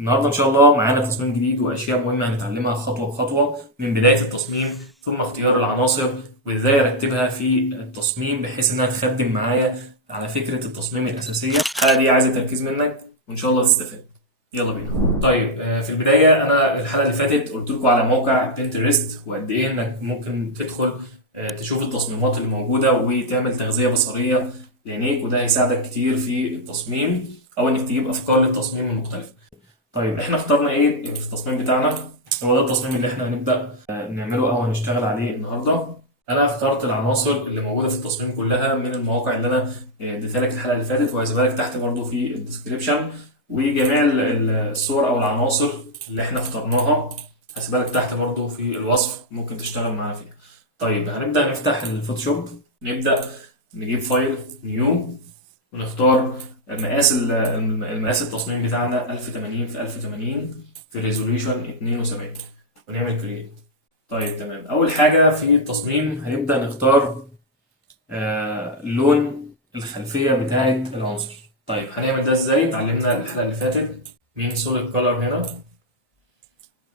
النهارده ان شاء الله معانا تصميم جديد واشياء مهمه هنتعلمها خطوه بخطوه من بدايه التصميم ثم اختيار العناصر وازاي ارتبها في التصميم بحيث انها تخدم معايا على فكره التصميم الاساسيه. الحلقه دي عايزه تركيز منك وان شاء الله تستفاد. يلا بينا. طيب في البدايه انا الحلقه اللي فاتت قلت لكم على موقع بنترست وقد ايه انك ممكن تدخل تشوف التصميمات اللي موجوده وتعمل تغذيه بصريه لعينيك، وده هيساعدك كتير في التصميم او انك تجيب افكار للتصميم المختلفه. طيب احنا اخترنا ايه في التصميم بتاعنا؟ هو ده التصميم اللي احنا هنبدأ نعمله او هنشتغل عليه النهارده. انا اخترت العناصر اللي موجوده في التصميم كلها من المواقع اللي انا اديتها لك الحلقه اللي فاتت، وهسيبها لك تحت برضو في الديسكريبشن، وجميع الصور او العناصر اللي احنا اخترناها هسيبها لك تحت برضو في الوصف، ممكن تشتغل معانا فيها. طيب هنبدأ نفتح الفوتوشوب، نبدأ نجيب فايل نيو ونختار المقاس التصميم بتاعنا 1080 في 1080 في ريزوليوشن 72 ونعمل كرييت. طيب تمام، اول حاجه في التصميم هنبدا نختار لون الخلفيه بتاعه العنصر. طيب هنعمل ده ازاي؟ اتعلمنا الحلقه اللي فاتت من سوليد كولر. هنا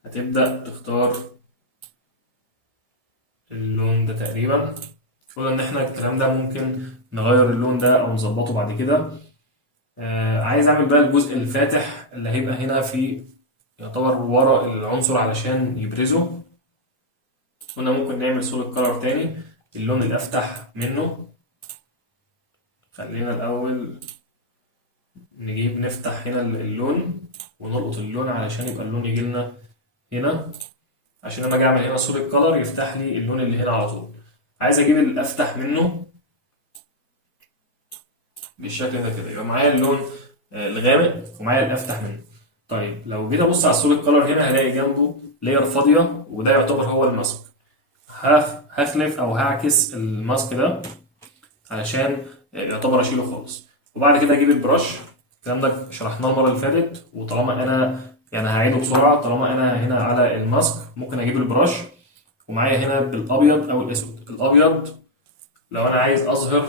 هتبدا تختار اللون ده تقريبا. المفروض ان احنا الكلام ده ممكن نغير اللون ده او نظبطه بعد كده. عايز اعمل بقى الجزء الفاتح اللي هيبقى هنا في يعتبر ورا العنصر علشان يبرزه. قلنا ممكن نعمل صورة كلر تاني اللون الأفتح منه. خلينا الأول نفتح هنا اللون ونلقط اللون علشان يبقى اللون يجي لنا هنا، عشان لما أجي أعمل هنا صورة كلر يفتح لي اللون اللي هنا على طول. عايز أجيب الأفتح منه بالشكل ده كده، يبقى معايا اللون الغامق ومعايا الأفتح منه. طيب لو جيت أبص على الصورة كلر هنا هلاقي جنبه لاير فاضية، وده يعتبر هو الماسك. هخلف او هعكس الماسك ده علشان يعتبر اشيله خالص، وبعد كده اجيب البرش. الكلام ده شرحناه المره اللي فاتت، وطالما انا يعني هعيده بسرعه، طالما انا هنا على الماسك ممكن اجيب البرش ومعايا هنا بالابيض او الاسود. الابيض لو انا عايز اظهر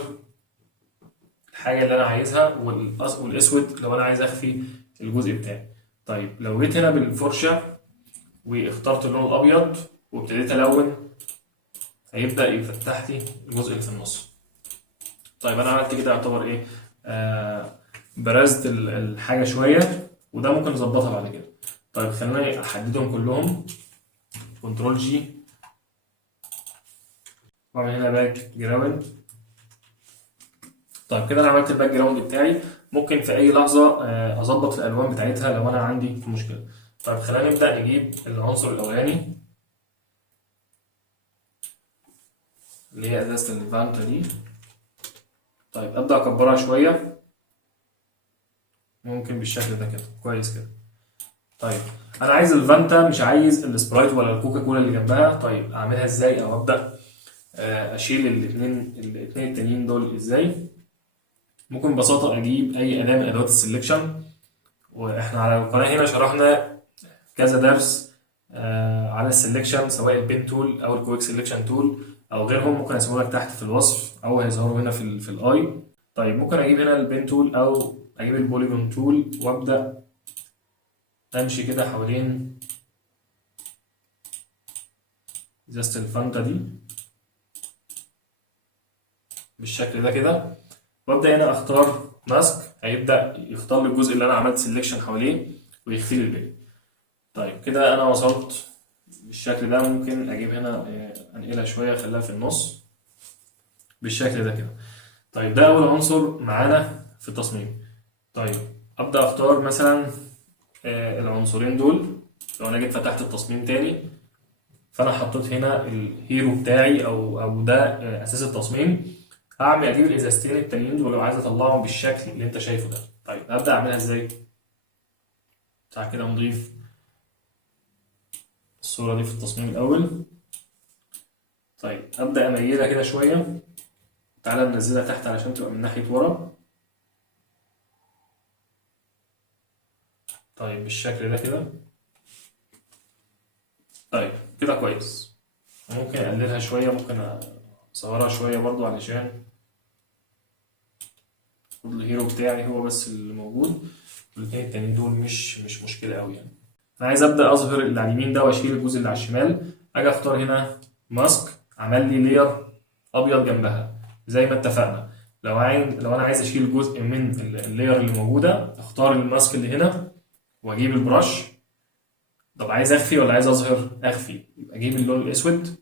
الحاجه اللي انا عايزها، والاسود لو انا عايز اخفي الجزء بتاعي. طيب لو جيت هنا بالفرشه واخترت اللون الابيض وابتديت الون، هيبدأ يفتح لي الجزء اللي في النص. طيب انا عملت كده يعتبر ايه؟ برزت الحاجة شوية، وده ممكن نظبطها بعد كده. طيب خلينا احددهم كلهم، كنترول جي، واعمل هنا باك جراوند. طيب كده انا عملت الباك جراوند بتاعي. ممكن في اي لحظة اظبط الالوان بتاعتها لو انا عندي مشكلة. طيب خلينا نبدأ نجيب العنصر الاولاني اللي هي ازازة الفانتا دي. طيب ابدأ اكبرها شوية، ممكن بالشكل ده كده، كويس كده. طيب انا عايز الفانتا، مش عايز السبرايت ولا الكوكا كولا اللي جنبها. طيب اعملها ازاي او ابدا اشيل الاثنين التانيين دول ازاي؟ ممكن ببساطه اجيب اي اداه من ادوات السلكشن، واحنا على القناه هنا شرحنا كذا درس على السلكشن، سواء البين تول او الكويك سلكشن تول او غيرهم. ممكن اسيبهم لك تحت في الوصف او هيظهروا هنا في الاي. طيب ممكن اجيب هنا البين تول او اجيب البوليجون تول وابدا امشي كده حوالين ازازة الفانتا دي بالشكل ده كده، وابدا هنا اختار ماسك، هيبدا يختار لي الجزء اللي انا عملت سيلكشن حواليه ويخفي لي الباقي. طيب كده انا وصلت بالشكل ده. ممكن اجيب هنا انقلها شويه اخليها في النص بالشكل ده كده. طيب ده اول عنصر معانا في التصميم. طيب ابدا اختار مثلا العنصرين دول. لو انا جيت فتحت التصميم تاني، فانا حطيت هنا الهيرو بتاعي او ده اساس التصميم. هعمل اجيب الازازتين التانيين دول لو عايز اطلعهم بالشكل اللي انت شايفه ده. طيب ابدا اعملها ازاي؟ تعال كده نضيف الصوره دي في التصميم الاول. طيب ابدا اميلها كده شويه، تعالى ننزلها تحت علشان تبقى من ناحيه ورا. طيب بالشكل ده كده. طيب كده كويس. ممكن اقللها شويه، ممكن اصغرها شويه برضو علشان الهيرو بتاعي هو بس اللي موجود. والاثنين التانيين دول مش مشكله قوي يعني. انا عايز ابدا اظهر اللي على اليمين ده واشيل الجزء اللي على الشمال. اجي اختار هنا ماسك، عمل لي لير ابيض جنبها زي ما اتفقنا. لو انا عايز اشيل جزء من اللاير اللي موجوده، اختار الماسك اللي هنا واجيب البرش. طب عايز اخفي ولا عايز اظهر؟ اخفي، يبقى اجيب اللون الاسود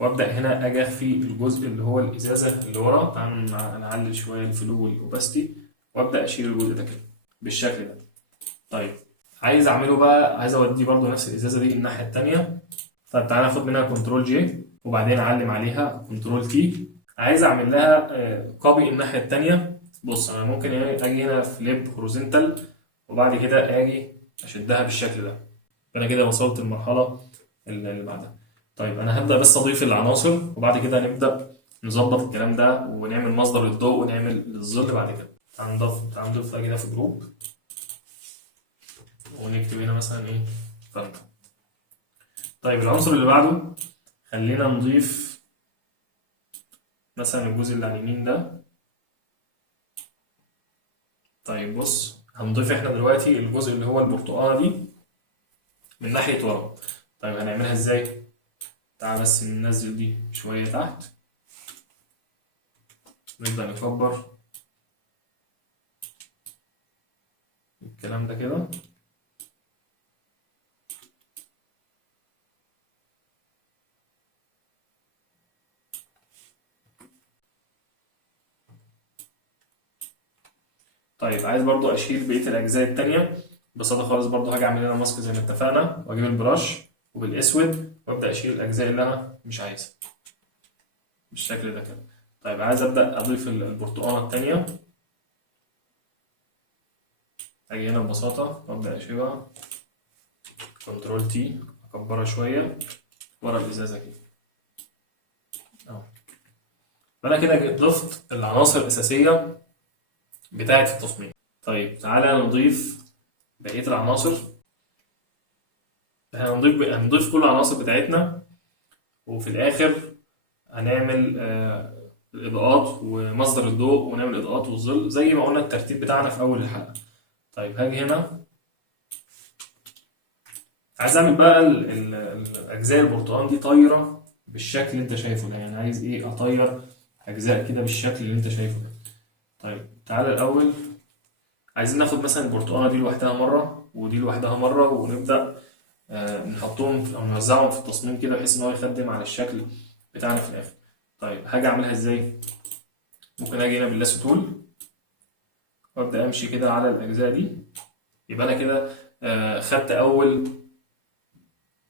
وابدا هنا اجي اخفي الجزء اللي هو الازازه اللي ورا. تعالوا نعلي شويه الفلو والاوباستي وابدا اشيل الجزء ده كده بالشكل ده. طيب عايز اعمله بقى، عايز اودي برضو نفس الازازه دي الناحيه التانيه. طيب تعالى ناخد منها كنترول جي وبعدين اعلم عليها كنترول تي. عايز اعمل لها كوبي الناحيه التانيه. بص انا ممكن اجي هنا فليب هوريزونتال وبعد كده اجي اشدها بالشكل ده. فانا كده وصلت للمرحله اللي بعدها. طيب انا هبدا بس اضيف العناصر وبعد كده نبدا نظبط الكلام ده ونعمل مصدر للضوء ونعمل الظل بعد كده. تعال نضيف كده في جروب ونكتب هنا مثلا ايه، فانتا. طيب العنصر اللي بعده خلينا نضيف مثلا الجزء اللي على اليمين ده. طيب بص هنضيف احنا دلوقتي الجزء اللي هو البرتقانه دي من ناحيه ورا. طيب هنعملها ازاي؟ تعال بس ننزل دي شويه تحت، نبدا نكبر الكلام ده كده. طيب عايز برضو اشيل بقيه الاجزاء التانيه ببساطه خالص. برضو هاجي اعمل هنا ماسك زي ما اتفقنا واجيب البراش وبالاسود وابدا اشيل الاجزاء اللي انا مش عايزها بالشكل ده كده. طيب عايز ابدا اضيف البرتقانه التانيه. اجي هنا ببساطه وابدا اشيلها كنترول تي، اكبرها شويه ورا الازازه كده اهو. فانا كده ضفت العناصر الاساسيه بتاعه التصميم. طيب تعالى نضيف بقيه العناصر. هنضيف كل العناصر بتاعتنا وفي الاخر هنعمل الاضاءات ومصدر الضوء ونعمل الاضاءات والظل زي ما قلنا الترتيب بتاعنا في اول الحلقه. طيب هاجي هنا عايز اعمل بقى الاجزاء البرتقال دي طايره بالشكل اللي انت شايفه ده. يعني عايز ايه؟ اطير اجزاء كده بالشكل اللي انت شايفه ده. طيب تعالى الاول عايزين ناخد مثلا البرتقانه دي لوحدها مره ودي لوحدها مره ونبدا نحطهم او نوزعهم في التصميم كده بحيث ان هو يخدم على الشكل بتاعنا في الاخر. طيب هاجي اعملها ازاي؟ ممكن اجي هنا باللاسو تول وابدا امشي كده على الاجزاء دي. يبقى انا كده خدت اول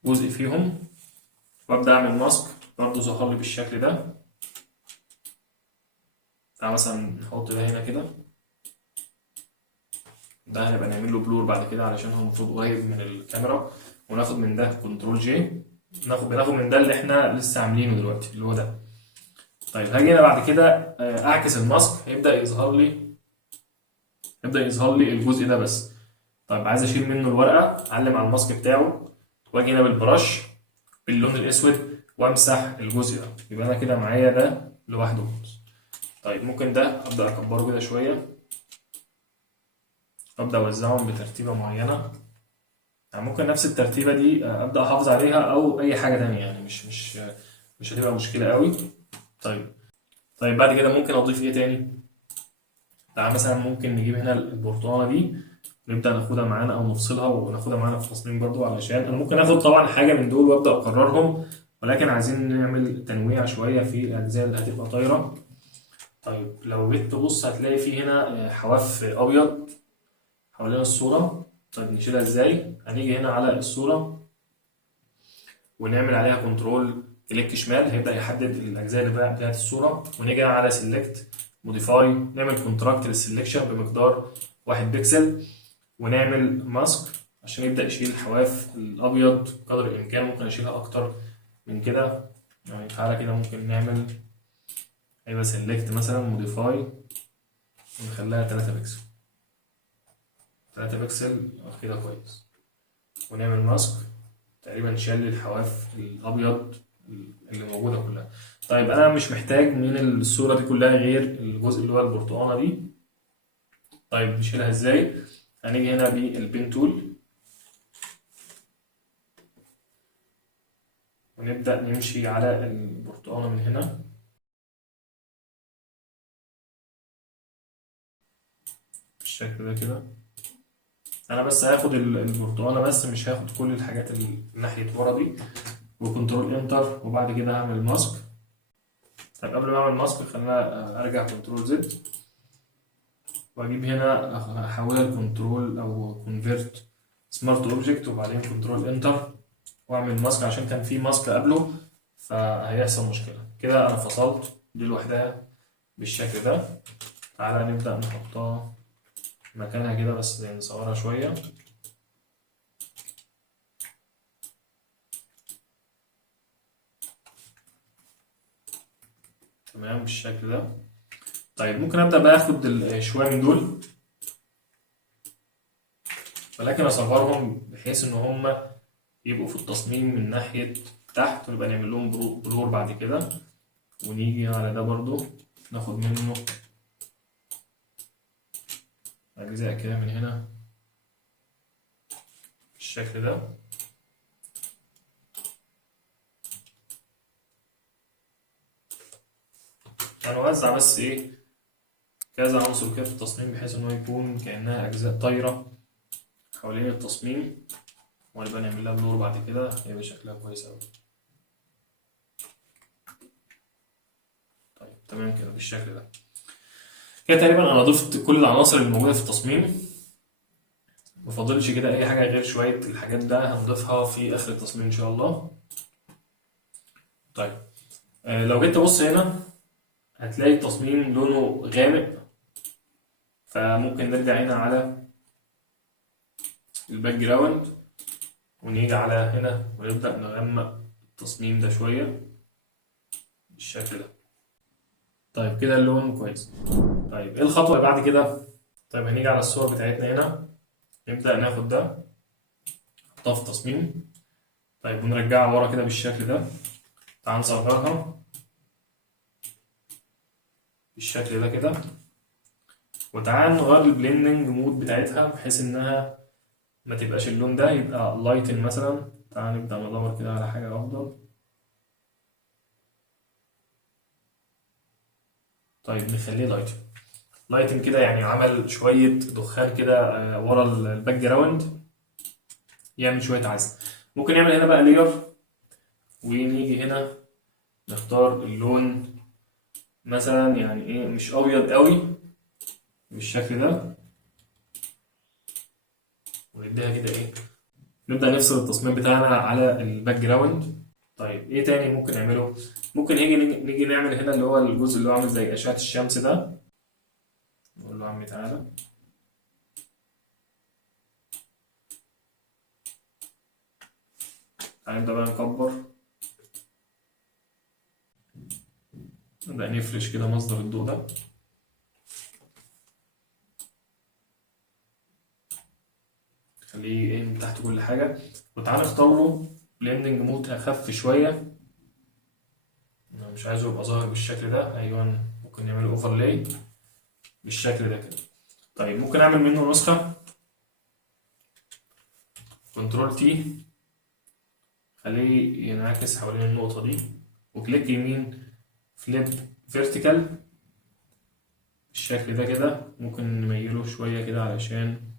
جزء فيهم وابدا اعمل ماسك برضه ظهر لي بالشكل ده. تعال مثلا نحط ده هنا كده. ده هنبقى نعمل له بلور بعد كده علشان هو المفروض قريب من الكاميرا. وناخد من ده كنترول جي، بناخد من ده اللي احنا لسه عاملينه دلوقتي اللي هو ده. طيب هاجي انا بعد كده اعكس الماسك هيبدا يظهر لي الجزء ده بس. طيب عايز اشيل منه الورقه، اعلم على الماسك بتاعه واجي هنا بالبرش باللون الاسود وامسح الجزء ده. يبقى انا كده معايا ده لوحده خالص. طيب ممكن ده ابدا اكبره كده شويه، ابدا اوزعهم بترتيبه معينه. يعني ممكن نفس الترتيبه دي ابدا احافظ عليها او اي حاجه تانية يعني مش هتبقى مشكله قوي. طيب بعد كده ممكن اضيف ايه تاني؟ تعال مثلا ممكن نجيب هنا البرتقانه دي نبدا ناخدها معانا او نفصلها وناخدها معانا في التصميم برضو. علشان انا ممكن اخد طبعا حاجه من دول وابدا اكررهم، ولكن عايزين نعمل تنويع شويه في الاجزاء اللي هتبقى طايره. طيب لو جيت تبص هتلاقي في هنا حواف ابيض حوالين الصوره. طيب نشيلها ازاي؟ هنيجي هنا على الصوره ونعمل عليها كنترول كليك شمال هيبدا يحدد الاجزاء اللي بتاعت الصوره. ونيجي على سيلكت موديفاي نعمل كونتراكت للسلكشن بمقدار 1 بكسل ونعمل ماسك عشان يبدأ يشيل الحواف الأبيض قدر الإمكان. ممكن أشيلها أكتر من كده يعني. تعالى كده ممكن نعمل هيبقى سيلكت مثلا موديفاي ونخليها 3 بكسل. 3 بكسل كده كويس. ونعمل ماسك تقريبا شال الحواف الأبيض اللي موجودة كلها. طيب أنا مش محتاج من الصورة دي كلها غير الجزء اللي هو البرتقانة دي. طيب نشيلها إزاي؟ هنيجي هنا بالبين تول ونبدأ نمشي على البرتقانة من هنا بالشكل ده كده. انا بس هاخد البرتقانة بس، مش هاخد كل الحاجات اللي ناحية ورا دي، وكنترول انتر، وبعد كده هعمل ماسك. طيب قبل ما اعمل ماسك خلينا ارجع كنترول زد واجيب هنا احولها لكنترول او كونفيرت سمارت اوبجكت، وبعدين كنترول انتر واعمل ماسك عشان كان في ماسك قبله فهيحصل مشكلة كده. انا فصلت دي لوحدها بالشكل ده. تعالى نبدأ نحطها مكانها كده، بس نصورها شوية. تمام بالشكل ده. طيب ممكن ابدا بقى اخد شويه من دول، ولكن اصغرهم بحيث ان هم يبقوا في التصميم من ناحيه تحت، ونبقى نعمل لهم بلور بعد كده. ونيجي على ده برضو ناخد منه اجزاء كده من هنا بالشكل ده. هنوزع بس ايه كذا عنصر كده في التصميم بحيث ان هو يكون كانها اجزاء طايره حوالين التصميم، ونبقى نعمل لها بلور بعد كده هيبقى شكلها كويس اوي. طيب تمام كده بالشكل ده. كده تقريبا انا ضفت كل العناصر اللي موجوده في التصميم، مفضلش كده اي حاجه غير شويه الحاجات ده هنضيفها في اخر التصميم ان شاء الله. طيب لو جيت تبص هنا هتلاقي التصميم لونه غامق، فممكن نرجع هنا على الباك جراوند ونيجي على هنا ونبدا نغمق التصميم ده شويه بالشكل ده. طيب كده اللون كويس. طيب ايه الخطوه اللي بعد كده؟ طيب هنيجي على الصور بتاعتنا هنا، نبدا ناخد ده نحطها في التصميم. طيب ونرجعها ورا كده بالشكل ده. تعال نصغرها بالشكل ده كده، وتعال نغير البليندنج مود بتاعتها بحيث انها ما تبقاش اللون ده، يبقى لايتن مثلا. تعال نبدأ ندور كده على حاجة افضل. طيب نخليه لايتن. لايتن كده يعني عمل شوية دخان كده ورا الباك جراوند، يعمل شوية عزل. ممكن نعمل هنا بقى لير، ونيجي هنا نختار اللون مثلا يعني ايه مش ابيض قوي بالشكل ده، ونديها كده ايه، نبدأ نفصل التصميم بتاعنا على الباك جراوند. طيب ايه تاني ممكن نعمله؟ ممكن نيجي نعمل هنا اللي هو الجزء اللي هو عامل زي أشعة الشمس ده. نقول له عمي تعالى. هنبدأ بقى نكبر، نبدأ نفرش كده مصدر الضوء ده. خليه ايه من تحت كل حاجة، وتعالى نختار له بليندنج مود أخف شوية. أنا مش عايزه يبقى ظاهر بالشكل ده. أيوه ممكن نعمله اوفرلاي بالشكل ده كده. طيب ممكن أعمل منه نسخة، كنترول تي، خليه ينعكس حوالين النقطة دي، وكليك يمين فليب فيرتيكال بالشكل ده كده. ممكن نميله شوية كده علشان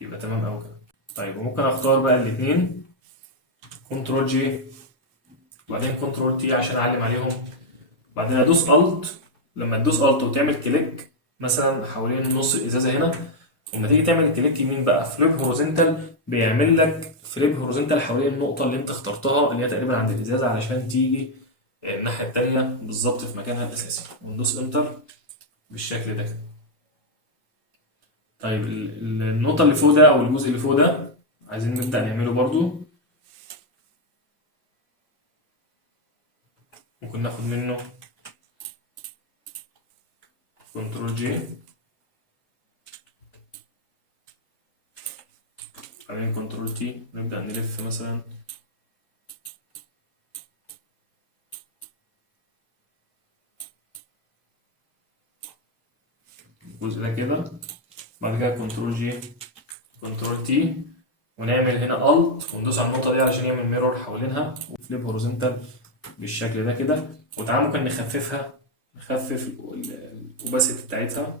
يبقى تمام أوي كده. طيب وممكن أختار بقى الاتنين، كنترول جي وبعدين كنترول تي عشان أعلم عليهم، بعدين أدوس ألت. لما تدوس ألت وتعمل كليك مثلا حوالين نص الإزازة هنا، ولما تيجي تعمل كليك يمين بقى فليب هوريزونتال، بيعمل لك فليب هوريزونتال حوالين النقطة اللي أنت اخترتها اللي هي تقريبا عند الإزازة علشان تيجي الناحية التانية بالظبط في مكانها الأساسي. وندوس انتر بالشكل ده كده. طيب النقطة اللي فوق ده أو الجزء اللي فوق ده عايزين نبدأ نعمله برضو. ممكن ناخد منه كنترول جي، بعدين كنترول تي، نبدأ نلف مثلا الجزء ده كده، بعد كده كنترول جي كنترول تي، ونعمل هنا الت وندوس على النقطة دي عشان يعمل ميرور حوالينها وفليب هوريزونتال بالشكل ده كده. وتعالى ممكن نخففها، نخفف الاوباسيتي بتاعتها.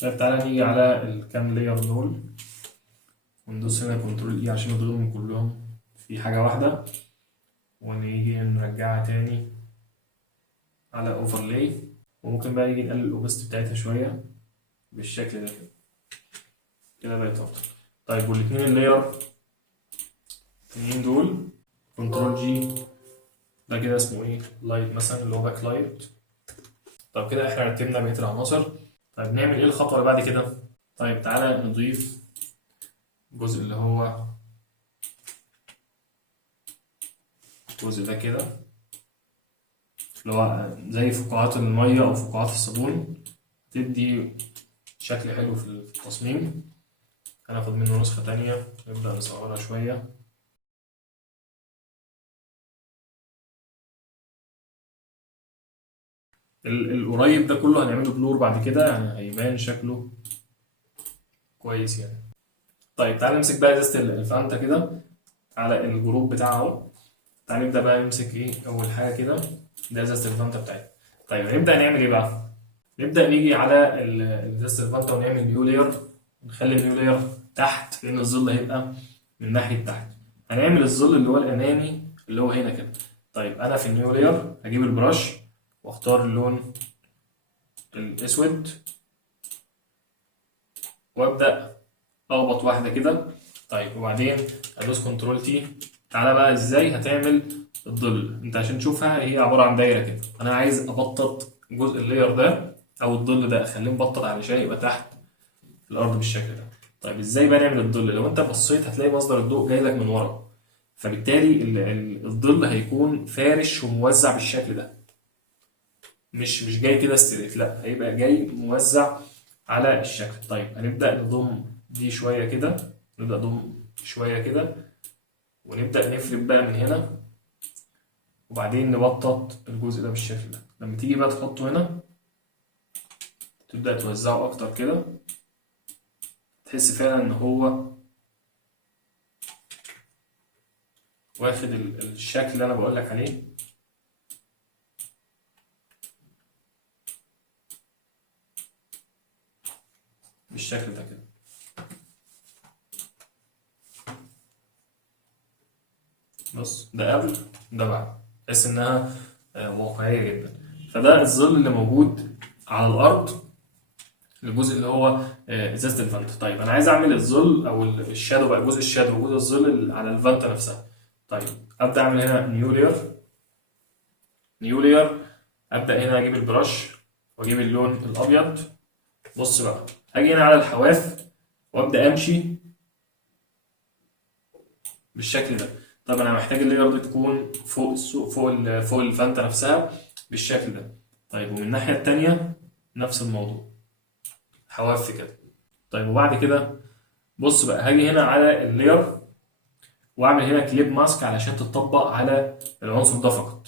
طيب تعالى نيجي على الكام لاير دول وندوس هنا كنترول اي عشان نضغطهم كلهم في حاجة واحدة، ونيجي نرجعها تاني على اوفرلاي. وممكن بقى نيجي نقلل الاوباسيتي بتاعتها شوية بالشكل ده كده، كده بقت افضل. طيب والاتنين اللاير التانيين دول كنترول جي، ده كده اسمه ايه؟ لايت مثلا، اللي هو باك لايت. طب كده احنا رتبنا بقية العناصر. طيب نعمل ايه الخطوة اللي بعد كده؟ طيب تعالى نضيف الجزء اللي هو الجزء ده كده، اللي هو زي فقاعات المية أو فقاعات الصابون، تدي شكل حلو في التصميم. هناخد منه نسخة تانية نبدأ نصغرها شوية. القريب ده كله هنعمله بلور بعد كده، يعني هيبان شكله كويس يعني. طيب تعالى نمسك بقى ازازة الفانتا كده على الجروب بتاعها اهو. تعالى نبدأ بقى نمسك ايه أول حاجة كده، ده ازازة الفانتا بتاعتنا. طيب هنبدأ نعمل ايه بقى؟ نبدأ نيجي على ازازة الفانتا ونعمل نيو لاير، نخلي النيو لاير تحت لأن الظل هيبقى من ناحية تحت. هنعمل الظل اللي هو الأمامي اللي هو هنا كده. طيب أنا في النيو لاير هجيب البرش واختار اللون الأسود وأبدأ أخبط واحدة كده. طيب وبعدين أدوس كنترول تي. تعالى بقى إزاي هتعمل الظل. أنت عشان تشوفها هي عبارة عن دايرة كده، أنا عايز أبطط جزء اللاير ده أو الظل ده، أخليه مبطط علشان يبقى تحت الأرض بالشكل ده. طيب إزاي بقى نعمل الظل؟ لو أنت بصيت هتلاقي مصدر الضوء جاي لك من ورا، فبالتالي الظل هيكون فارش وموزع بالشكل ده، مش جاي كده ستريت، لا هيبقى جاي موزع على الشكل. طيب هنبدأ نضم دي شوية كده، نبدأ نضم شوية كده ونبدأ نفرد بقى من هنا، وبعدين نبطط الجزء ده بالشكل ده. لما تيجي بقى تحطه هنا تبدأ توزعه أكتر كده، تحس فعلا إن هو واخد الشكل اللي أنا بقول لك عليه. بالشكل ده كده. بص ده قبل ده بعد، تحس انها واقعيه جدا. فده الظل اللي موجود على الارض، الجزء اللي هو ازازه الفانتا. طيب انا عايز اعمل الظل او الشادو بقى، جزء الشادو وجزء الظل على الفانتا نفسها. طيب ابدا اعمل هنا نيو لاير، نيو لاير. ابدا هنا اجيب البرش واجيب اللون الابيض. بص بقى اجي هنا على الحواف وابدا امشي بالشكل ده. طب انا محتاج اللاير دي تكون فوق السوق، فوق الفانتا نفسها بالشكل ده. طيب ومن الناحيه التانيه نفس الموضوع، حواف كده. طيب وبعد كده بص بقى هاجي هنا على اللاير واعمل هنا كليب ماسك علشان تطبق على العنصر ده فقط.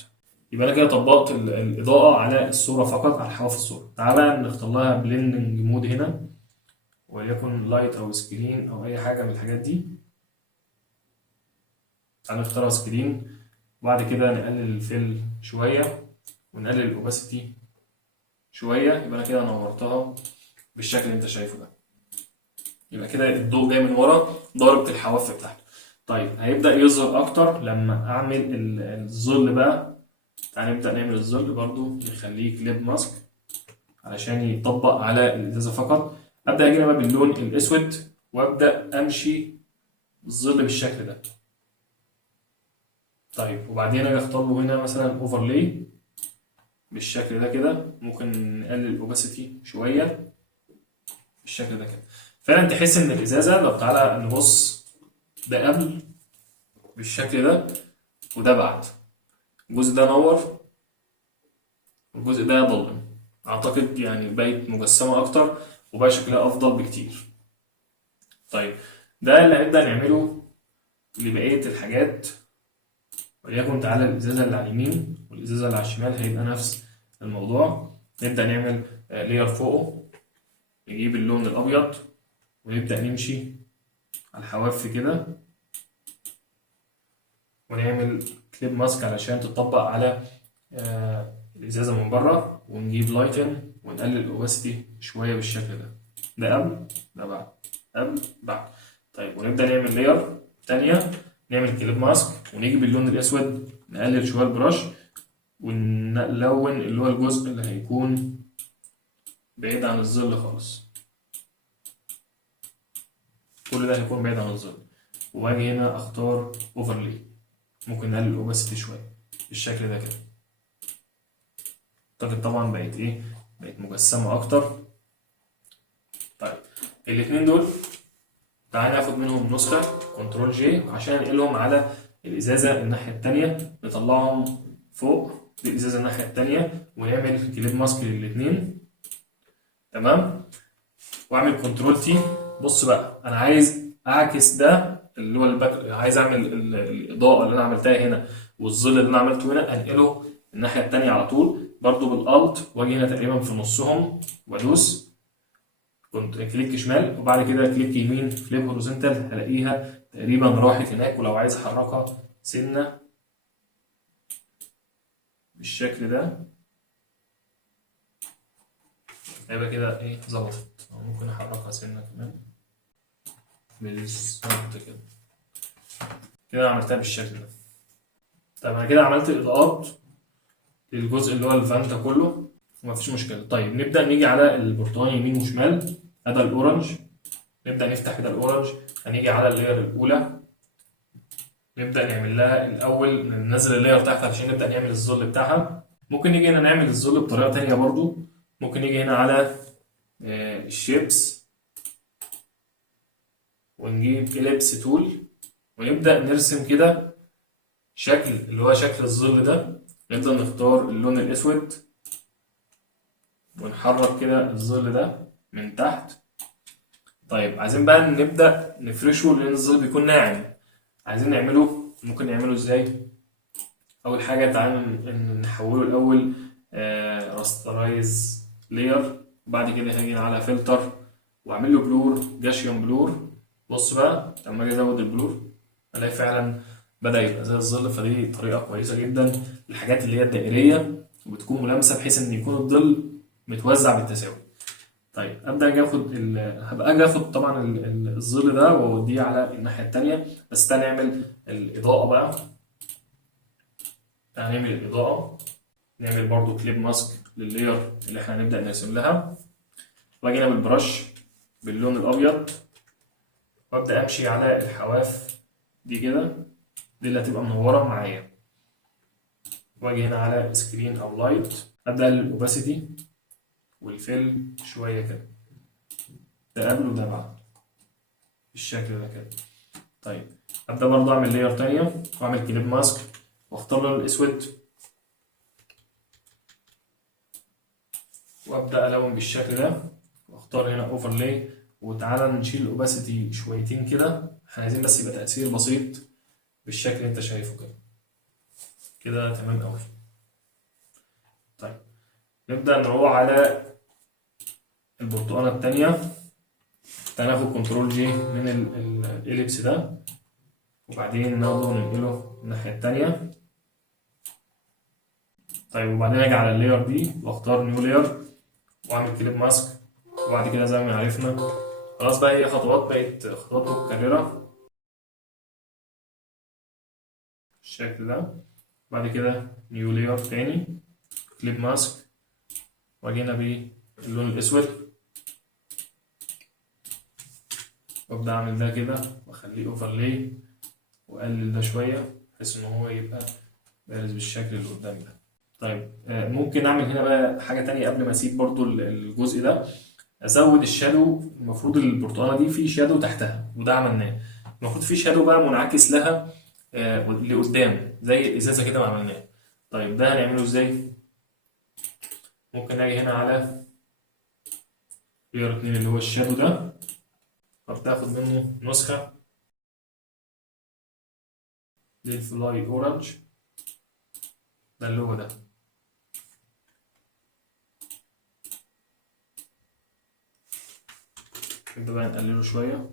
يبقى انا كده طبقت الاضاءه على الصوره فقط، على حواف الصوره. تعالى بقى نختار لها بليندنج مود هنا، وليكن لايت او سكرين او اي حاجه من الحاجات دي. تعالى نختارها سكرين، وبعد كده نقلل الفيل شويه ونقلل الاوباسيتي شويه. يبقى انا كده نورتها بالشكل اللي انت شايفه ده. يبقى كده الضوء جاي من ورا ضاربة الحواف بتاعته. طيب هيبدأ يظهر أكتر لما أعمل الظل بقى. تعالى نبدأ نعمل الظل برضو، نخليه كليب ماسك علشان يطبق على الإزازة فقط. أبدأ أجي بقى باللون الأسود وأبدأ أمشي الظل بالشكل ده. طيب وبعدين أجي أختار له هنا مثلا أوفرلاي بالشكل ده كده. ممكن نقلل الأوباسيتي شوية بالشكل ده كده. فعلا تحس إن الإزازة، لو تعالى نبص، ده قبل بالشكل ده وده بعد. الجزء ده نور والجزء ده ضلم. اعتقد يعني بقت مجسمة اكتر وبقى شكلها افضل بكتير. طيب ده اللي هنبدأ نعمله لبقية الحاجات. وليكن تعالى الازازة اللي على اليمين والازازة اللي على الشمال هيبقى نفس الموضوع. نبدأ نعمل لير فوقه، نجيب اللون الأبيض ونبدأ نمشي على الحواف كده ونعمل كليب ماسك علشان تطبق على الإزازة من بره، ونجيب لايتن ونقلل الأوباسيتي شوية بالشكل ده. ده قبل، ده بعد، قبل بعد. طيب ونبدأ نعمل لاير تانية، نعمل كليب ماسك ونيجي باللون الأسود نقلل شوية البرش ونلون اللي هو الجزء اللي هيكون بعيد عن الظل خالص. كل ده هيكون بعيد عن الظل. وأجي هنا أختار أوفرلي، ممكن نقلل الأوباسيتي شوية بالشكل ده كده. أعتقد طبعا بقت إيه؟ بقت مجسمة أكتر. طيب الاتنين دول تعالى ناخد منهم نسخة كنترول جي عشان انقلهم على الإزازة الناحية التانية، نطلعهم فوق الإزازة الناحية التانية ونعمل كليب ماسك للاتنين. تمام. وأعمل كنترول تي. بص بقى أنا عايز أعكس ده اللي هو الباك، عايز أعمل الإضاءة اللي أنا عملتها هنا والظل اللي أنا عملته هنا أنقله الناحية التانية على طول برضو بالألت، وأجي هنا تقريبا في نصهم وأدوس كنت كليك شمال وبعد كده كليك يمين فليب هوريزونتال، هلاقيها تقريبا راحت هناك. ولو عايز احركها سنه بالشكل ده هيبقى كده ايه ظبطت. ممكن احركها سنه كمان بالظبط كده. كده عملتها بالشكل ده. طب انا كده عملت اضاءات للجزء اللي هو الفانتا كله ومفيش مشكله. طيب نبدا نيجي على البرتقاني يمين وشمال، ادي الاورنج. نبدا نفتح كده الاورنج، هنيجي على اللاير الاولى نبدأ نعمل لها الأول ننزل اللاير تحت عشان نبدأ نعمل الظل بتاعها. ممكن نيجي هنا نعمل الظل بطريقة تانية برضو. ممكن نيجي هنا على الشيبس ونجيب إليبس تول ونبدأ نرسم كده شكل اللي هو شكل الظل ده. نبدأ نختار اللون الأسود ونحرك كده الظل ده من تحت. طيب عايزين بقى نبدأ نفرشه لأن الظل بيكون ناعم. عايزين نعمله، ممكن نعمله ازاي؟ اول حاجه تعالى نحوله الاول راسترايز لاير، وبعد كده هاجي على فلتر واعمل له بلور جاشيون بلور. بص بقى لما اجي ازود البلور الاقي فعلا بدا يبقى زي الظل. فدي طريقه كويسه جدا للحاجات اللي هي الدائريه وبتكون ملامسه بحيث ان يكون الظل متوزع بالتساوي. طيب ابدا اجي اخد هبقى اجي اخد طبعا الظل ده واوديه على الناحيه التانيه. بس تعالى نعمل الاضاءه بقى. هنعمل الإضاءة، نعمل برضو كليب ماسك لللاير اللي احنا هنبدأ نرسم لها، واجي هنا بالبرش باللون الأبيض وأبدأ أمشي على الحواف دي كده، دي اللي هتبقى منورة معايا. واجي هنا على سكرين أو لايت، أبدأ أقلل الأوباسيتي والفيل شوية كده، ده قبل وده بعد بالشكل ده كده. طيب أبدأ برضو أعمل لاير تانية وأعمل كليب ماسك واختار اللون الأسود وابدا الون بالشكل ده واختار هنا اوفرلاي. وتعالى نشيل الاوباسيتي شويتين كده، احنا عايزين بس يبقى تاثير بسيط بالشكل اللي انت شايفه كده. كده تمام قوي. طيب نبدا نروح على البرتقانه الثانيه. تعالى ناخد كنترول جي من الاليبس ده وبعدين ناخده وننقله الناحيه الثانيه. طيب وبعدين اجي على اللاير دي واختار نيو لاير واعمل كليب ماسك. وبعد كده زي ما عرفنا خلاص بقى هي خطوات بقت خطوات متكررة بالشكل ده. بعد كده نيو لاير تاني كليب ماسك واجي هنا باللون الأسود وابدأ أعمل ده كده وأخليه أوفرلاي وأقلل ده شوية بحيث إن هو يبقى بارز بالشكل اللي قدامي ده. طيب ممكن أعمل هنا بقى حاجة تانية قبل ما أسيب برضو الجزء ده. أزود الشادو. المفروض البرتقالة دي في شادو تحتها وده عملناه. المفروض في شادو بقى منعكس لها لقدام زي الإزازة كده ما عملناه. طيب ده هنعمله إزاي؟ ممكن أجي هنا على لاير 2 اللي هو الشادو ده فبتاخد منه نسخة للفلاي أورنج، ده اللي هو ده. نبدأ بقى نقلله شوية.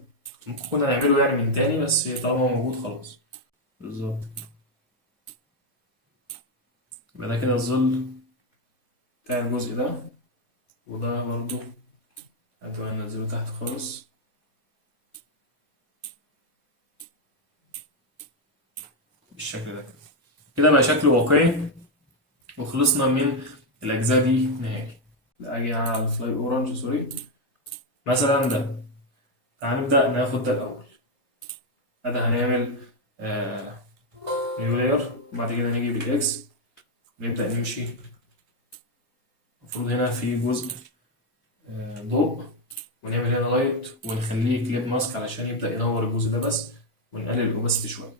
ممكن كنا نعمله يعني من تاني، بس طالما هو موجود خلاص. بالظبط. يبقى ده كده الظل بتاع الجزء ده، وده برضو هتبقى ننزله تحت خالص بالشكل ده كده. كده بقى شكله واقعي، وخلصنا من الأجزاء دي نهائي. لا، أجي على الفلاي أورنج، سوري، مثلا ده. تعال نبدأ ناخد ده الأول. ده هنعمل نيو لاير، وبعد كده نيجي بالإكس ونبدأ نمشي. المفروض هنا في جزء ضوء، ونعمل هنا لايت ونخليه كليب ماسك علشان يبدأ ينور الجزء ده بس، ونقلل الأوباسيتي شوية.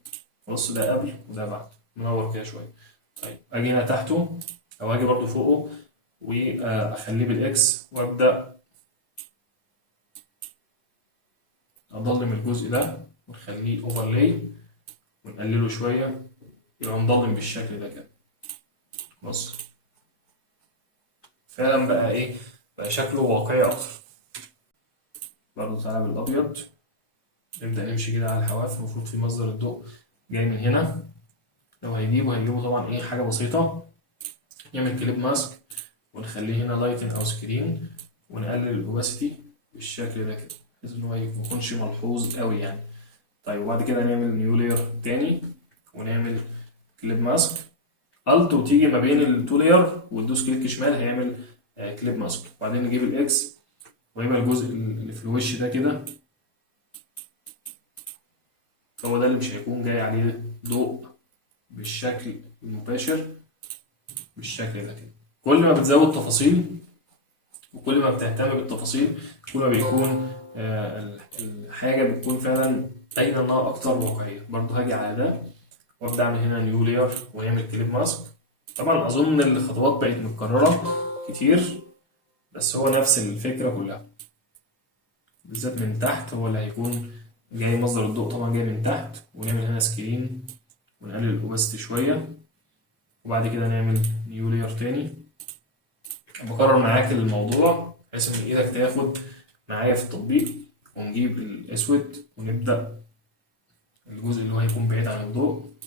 بص، ده قبل وده بعد، منور كده شوية. طيب أجي هنا تحته أو أجي برضو فوقه وأخليه بالإكس، وأبدأ أضلم الجزء ده ونخليه أوفرلاي ونقلله شوية، يبقى مضلم بالشكل ده كده. بص، فعلا بقى إيه، بقى شكله واقعي أكتر. برضو تعالى بالأبيض، نبدأ نمشي كده على الحواف. المفروض في مصدر الضوء جاي من هنا، لو هيجيبه طبعا إيه، حاجة بسيطة. نعمل كليب ماسك ونخليه هنا لايتن أو سكرين، ونقلل الأوباسيتي بالشكل ده كده، بحيث إن هو ميكونش ملحوظ قوي يعني. طيب وبعد كده نعمل نيو لاير تاني، ونعمل كليب ماسك الت، وتيجي ما بين التو لاير وتدوس كليك شمال هيعمل كليب ماسك. وبعدين نجيب الاكس ونعمل الجزء اللي في الوش ده كده، هو ده اللي مش هيكون جاي عليه ضوء بالشكل المباشر بالشكل ده كده. كل ما بتزود تفاصيل وكل ما بتهتم بالتفاصيل، كل ما بيكون الحاجة بتكون فعلا باينة إنها أكتر واقعية. برضه هاجي على ده وأبدأ أعمل هنا نيو لاير ونعمل كليب ماسك. طبعا أظن الخطوات بقت متكررة كتير، بس هو نفس الفكرة كلها. بالذات من تحت هو اللي هيكون جاي مصدر الضوء، طبعا جاي من تحت. ونعمل هنا سكرين ونقلل الأوباسيتي شوية، وبعد كده نعمل نيو لاير تاني. بكرر معاك الموضوع بحيث إن إيدك تاخد معايا في التطبيق. ونجيب الأسود ونبدأ الجزء اللي هو هيكون بعيد عن الضوء،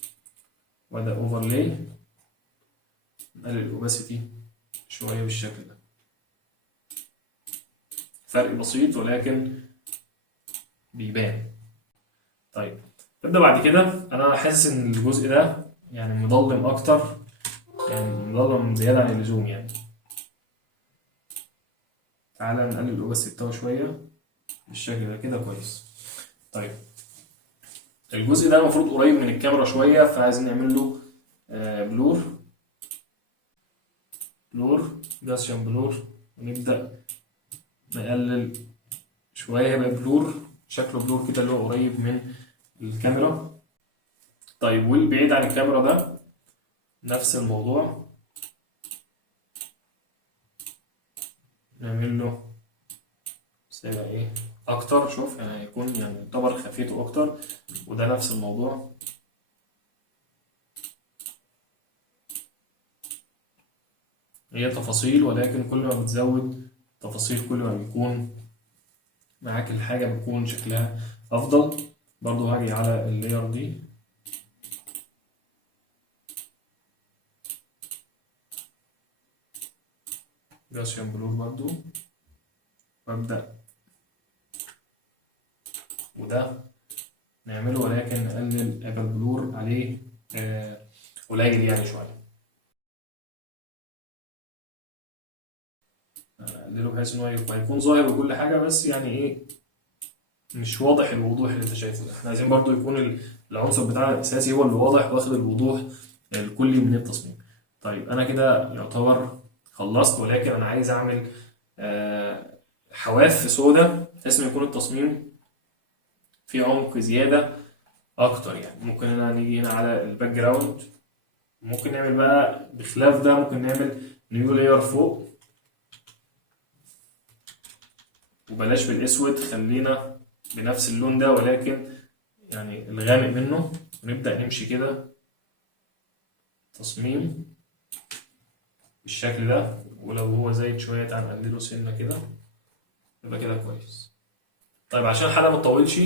وده اوفرلاي، نقلل الاوباسيتي شويه بالشكل ده. فرق بسيط ولكن بيبان. طيب نبدأ بعد كده. انا حاسس ان الجزء ده يعني مظلم اكتر، يعني مظلم زياده عن اللزوم يعني. تعالى نقلل الاوباسيتي بتاعه شويه بالشكل ده كده، كويس. طيب الجزء ده المفروض قريب من الكاميرا شويه، فعايزين نعمل له بلور جاسيان بلور، ونبدأ نقلل شوية. يبقى بلور، شكله بلور كده اللي هو قريب من الكاميرا. طيب والبعيد عن الكاميرا ده نفس الموضوع، نعمل له بس يبقى ايه اكتر. شوف يعني هيكون يعني يعتبر خفيته اكتر، وده نفس الموضوع. هي تفاصيل، ولكن كل ما بتزود تفاصيل كل ما بيكون معاك الحاجة بيكون شكلها افضل. برضو هاجي على اللاير دي، جاسيان بلور برضو، وابدأ وده نعمله، ولكن نقلل ابل بلور عليه قليل يعني شويه. نقلله بحيث ان هو هيكون ظاهر وكل حاجه، بس يعني ايه، مش واضح الوضوح اللي انت شايفه ده. احنا عايزين برضو يكون العنصر بتاعنا الاساسي هو اللي واضح واخد الوضوح الكلي من التصميم. طيب انا كده يعتبر خلصت، ولكن انا عايز اعمل حواف سودا بحيث ان يكون التصميم فيه عمق زياده اكتر. يعني ممكن هنا نيجي هنا على الباك جراوند، ممكن نعمل بقى بخلاف ده، ممكن نعمل نيو لاير فوق، وبلاش بالاسود، خلينا بنفس اللون ده ولكن يعني الغامق منه. ونبدأ نمشي كده تصميم بالشكل ده، ولو هو زايد شوية تعال نقلله سنة كده، يبقى كده كويس. طيب عشان الحلقه ما تطولش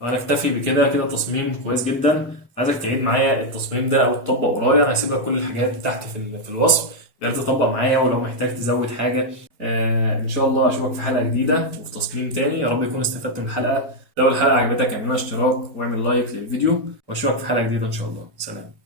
وهنكتفي بكده، كده تصميم كويس جدا. عايزك تعيد معايا التصميم ده او تطبق ورايا. انا هسيب لك كل الحاجات تحت في الوصف، تقدر تطبق معايا، ولو محتاج تزود حاجه. ان شاء الله اشوفك في حلقه جديده وفي تصميم تاني. يا رب يكون استفدت من الحلقه. لو الحلقه عجبتك اعمل لنا اشتراك واعمل لايك للفيديو، واشوفك في حلقه جديده ان شاء الله. سلام.